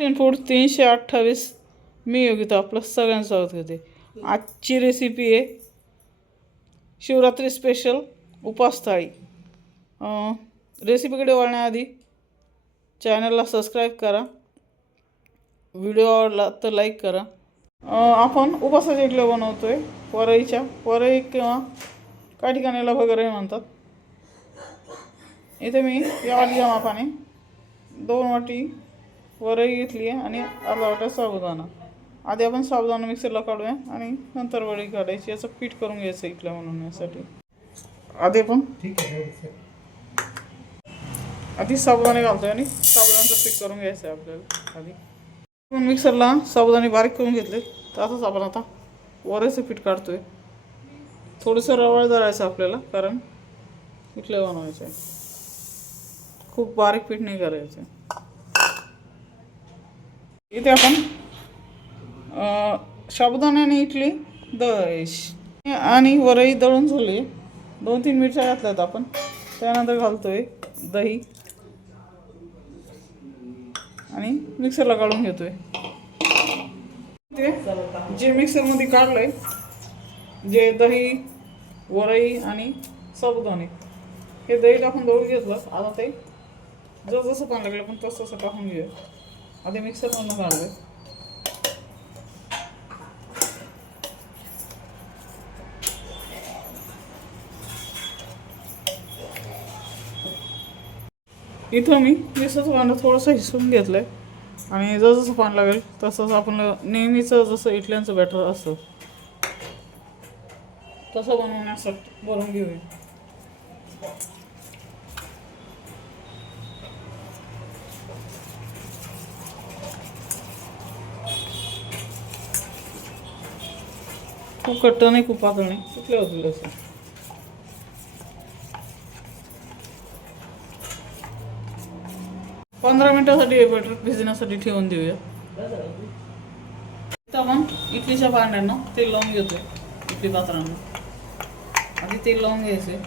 Ten food तीनशे अठ्ठावीस. मी योगिता आपलं सगळ्यांचं स्वागत करते. आजची रेसिपी आहे शिवरात्री स्पेशल उपास थाळी रेसिपीकडे वळण्याआधी चॅनलला सबस्क्राईब करा. व्हिडिओ आवडला तर लाईक करा. आपण उपासाचे इडल्या बनवतो आहे वरईच्या. वरई किंवा काही ठिकाणीला वगैरे म्हणतात. इथे मी या वाटीच्या मापाने. दोन वाटी वरई घेतली आहे आणि अर्धा वाटा साबुदाणा. आधी आपण साबुदाणा मिक्सरला काढूया आणि नंतर वडी काढायची. याचं पीठ करून घ्यायचं इथल्या बनवण्यासाठी आधी आपण आधी साबुदाणे घालतोय आणि साबुदाण्याचं पीठ करून घ्यायचं आहे आपल्याला आधी. आपण मिक्सरला साबुदाणे बारीक करून घेतले. तसंच आपण आता वरईचं पीठ काढतोय. थोडंसं रवाळ धरायचं आपल्याला कारण इथले बनवायचं आहे. खूप बारीक पीठ नाही करायचं इथे आपण साबुदाण्याने इडली दश आणि वरई दळून झाली. दोन तीन मिरच्या घातल्यात आपण. त्यानंतर घालतोय दही. आणि मिक्सरला काढून घेतोय. ते जे मिक्सरमध्ये काढलंय जे दही वरई आणि साबुदाणे हे दही टाकून दळून घेतलं. आता ते जसं जसं पाणी लागलं पण तसं तसं टाकून घेऊया. आधी मिक्सरमधून काढलं इथं मी दिसत पाणी थोडंसं हिसून घेतलंय आणि जसं पाणी लागेल तसंच आपण नेहमीचं जसं इटल्यांचं बॅटर असतं तसं बनवण्यासाठी बनवून घेऊया खूप कट्ट नाही खूप पातळ नाही. कुठले होतं असं पंधरा मिनिटासाठी बटर भिजण्यासाठी ठेवून देऊया. आपण इडलीच्या भांड्यांना तेल लावून घेतोय इडली पात्रांना. आधी तेल लावून घ्यायचे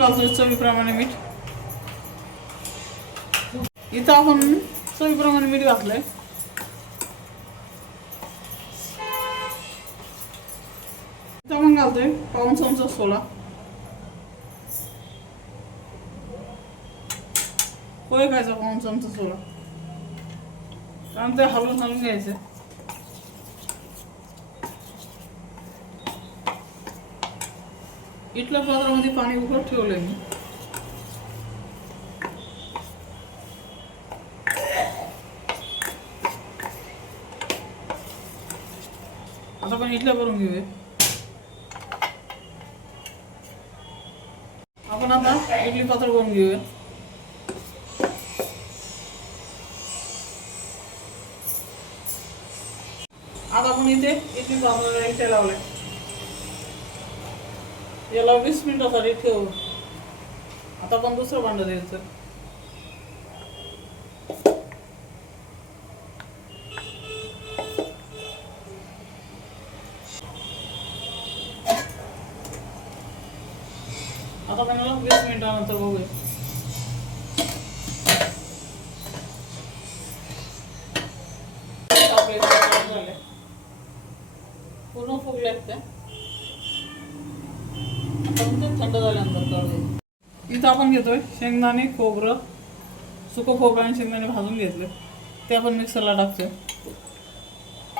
घालतोय चवीप्रमाणे मीठ. इथं आपण चवीप्रमाणे मीठ घातलंय. इथं आपण घालतोय पाऊन चमचा सोला. पोहे खायचा पाऊन चमचा सोला. त्यानंतर हलवून हलवून घ्यायचं. इथल्या पात्रामध्ये पाणी उकळत ठेवलंय मी आता आपण इथल्या करून घेऊया आपण आता इडली पात्र करून घेऊया आता आपण इथे इडली पात्राला इथे लावलंय याला वीस मिनिटासाठी ठेवू. आता आपण दुसरं भांडं द्यायचं. आता आपण वीस मिनिटानंतर बघूया आपले इथे तयार झाले. पूर्ण फुगल्यात ते आपण ते थंड झाल्यानंतर काढूया इथं आपण घेतोय शेंगदाणे खोबरं सुकं खोबरं आणि शेंगदाणे भाजून घेतले. ते आपण मिक्सरला टाकतोय.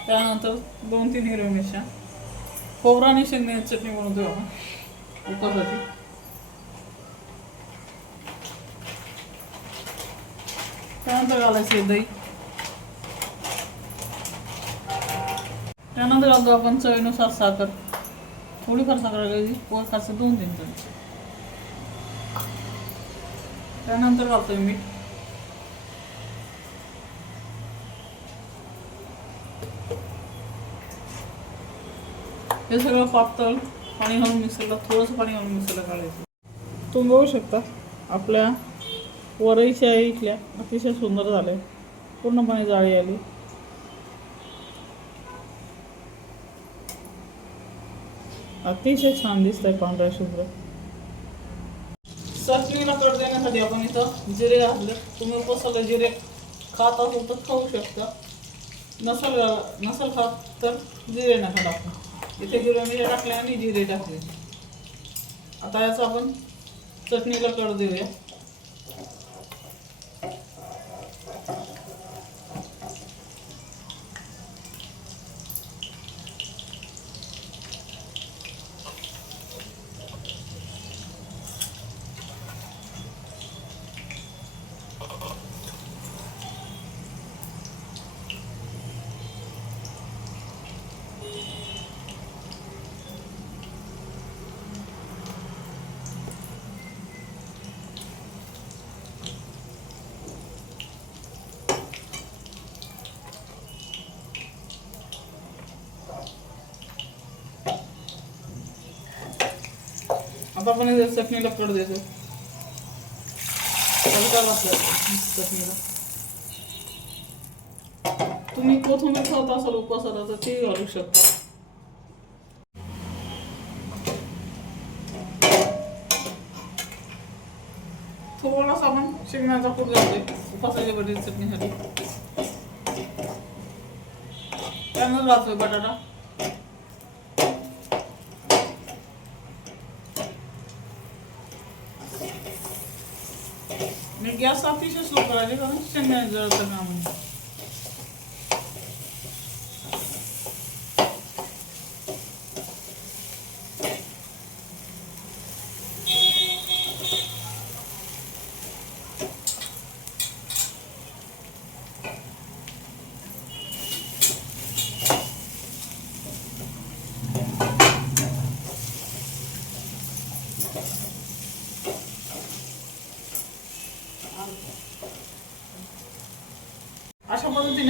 त्यानंतर दोन तीन हिरव्या मिरच्या. खोबरं आणि शेंगदाण्याची चटणी बनवतोय आपण. उपासाठी त्यानंतर घालायचं दही. त्यानंतर घालतो आपण चवीनुसार साखर. थोडीफार साखर घालायची वर खायचं दोन तीन तरी त्यानंतर घालतोय मीठ. हे सगळं पातळ पाणी घालून मिक्सरला थोडंसं पाणी घालून मिक्सरला काढायचं तुम्ही बघू शकता आपल्या वरईच्या इथल्या अतिशय सुंदर झाले पूर्णपणे जाळी आली. अतिशय छान दिसतंय पांढरा शुभ्र. चटणीला कट देण्यासाठी आपण इथं जिरे घातले. तुम्ही उपवासाला जिरे खात असाल तर खाऊ शकता. नसल नसल खात तर जिरे नका टाकू. इथे हिरव्या मिरे टाकले आणि जिरे टाकले. आता याचं आपण चटणीला कट देऊया. आपण चटणीला कट देतो. तडका बसला चटणीला तुम्ही कोथिंबीर खात असाल उपवासाला तर ते घालू शकता. थोडासा आपण शेंगण्याचा कूट घालतोय उपासाच्या बटाट्याची चटणीसाठी त्यानंतर घालतोय बटाटा. मी गॅस अतिशय स्लो करायचे कारण शेंगदाणे जळतं ना म्हणून you.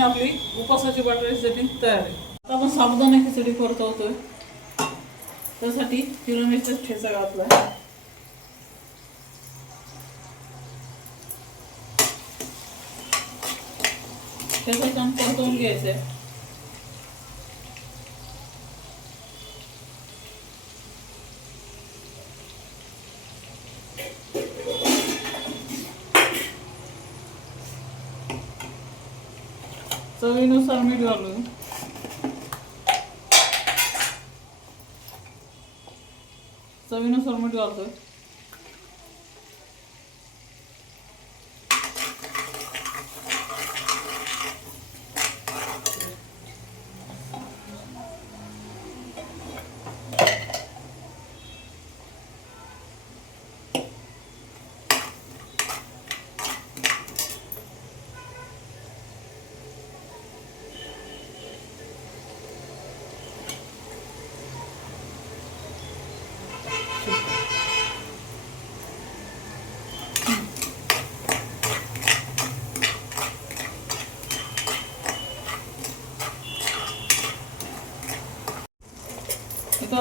पद्धतीने आपली उपासाची बटाट्याची चटणी तयार आहे. आता आपण साबुदाणा खिचडी परतवतोय त्यासाठी हिरो मिरच्या ठेचा घातला ठेचा छान परतवून आहे चवीनुसार मीठ घालू चवीनुसार मीठ घालतोय.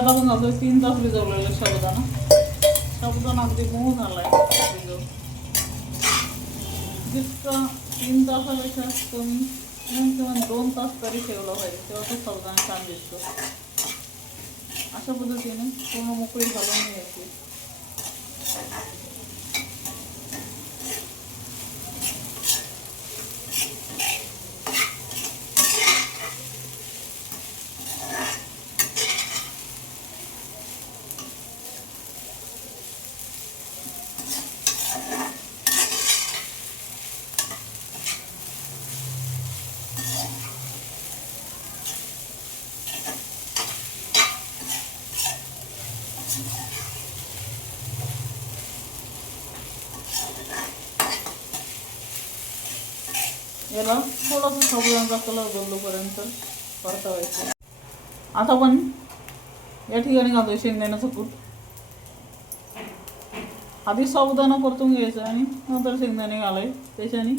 इथं आता तीन तास भिजवलेलं शाबुदाना. शाबुदाना अगदी मऊ झालाय. भिजवून जितका तीन तासापेक्षा कमी किमान किमान दोन तास तरी ठेवला पाहिजे. तेव्हा तो साबुदाणा छान दिसतो. अशा पद्धतीने पूर्ण मोकळी घालून घ्यायची याला थोडासा साबुदाण्याचा कलर बदलूपर्यंत परतवायचं. आता आपण या ठिकाणी घालतोय शेंगदाण्याचं कूट आधी साबुदाणा परतून घ्यायचा आणि नंतर शेंगदाणे घालाय त्याच्याने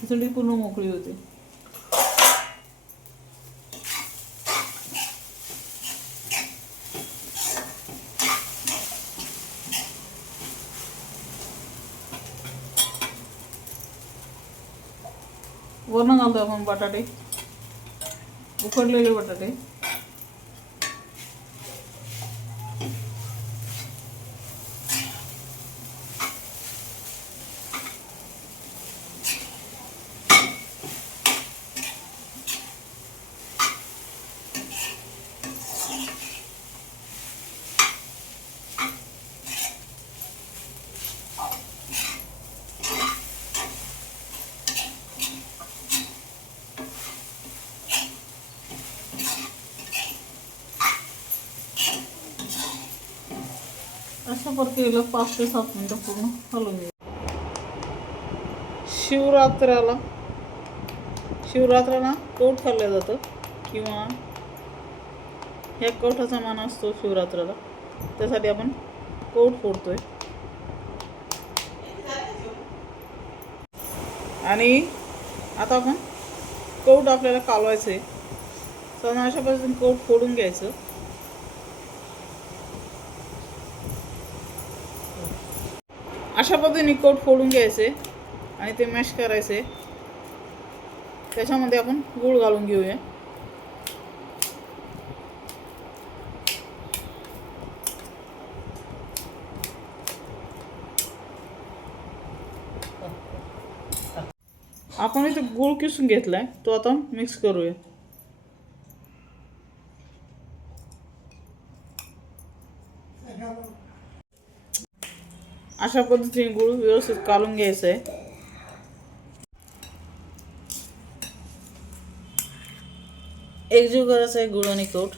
खिचडी पूर्ण मोकळी होते वरण घालतो आपण बटाटे. उकडलेले बटाटे. अशा प्रक्रियेला पाच ते सात मिनटं पूर्ण हलवून घ्या शिवरात्राला शिवरात्राला कोट खाल्लं जातं किंवा ह्या कोठाचा मान असतो शिवरात्राला. त्यासाठी आपण कोट फोडतोय. आणि आता आपण कौट आपल्याला कालवायचं आहे तर अशा पद्धतीने कोट फोडून घ्यायचं. अशा पद्धतीने कोट फोडून घ्यायचे आणि ते मॅश करायचे. त्याच्यामध्ये आपण गूळ घालून घेऊया. आपण इथे गूळ किसून घेतलाय तो आता मिक्स करूया. अशा पद्धतीने गुळ व्यवस्थित कालून घ्यायचं आहे एकजीव करायचं आहे गुळ आणि कोट.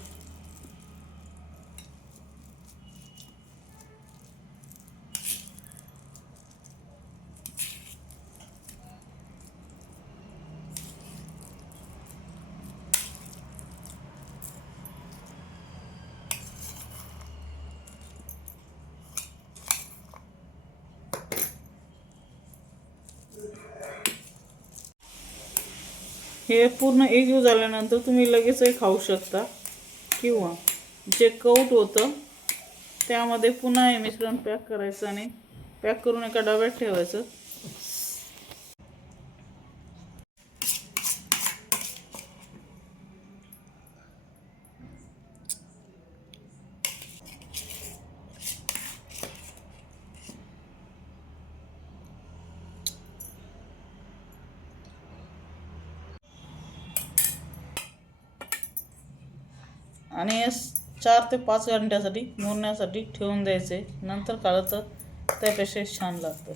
हे पूर्ण एकजीव झाल्यानंतर तुम्ही लगेचही खाऊ शकता. किंवा जे कौट होतं त्यामध्ये पुन्हा हे मिश्रण पॅक करायचं आणि पॅक करून एका डब्यात ठेवायचं. आणि चार ते पाच घंट्यासाठी मुरण्यासाठी ठेवून द्यायचे. नंतर काढलं तर त्यापेक्षा छान लागतं.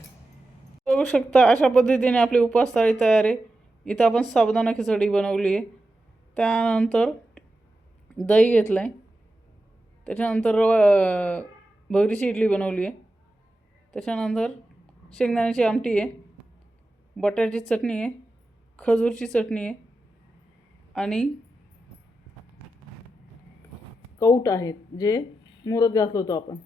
बघू शकता अशा पद्धतीने आपली उपासताळी तयार आहे. इथं आपण साबुदाणा खिचडी बनवली आहे. त्यानंतर दही घेतलं आहे त्याच्यानंतर रवा भगरीची इडली बनवली आहे. त्याच्यानंतर शेंगदाण्याची आमटी आहे. बटाट्याची चटणी आहे. खजूरची चटणी आहे. आणि कौट आहेत जे मुरत घातलं होतो आपण.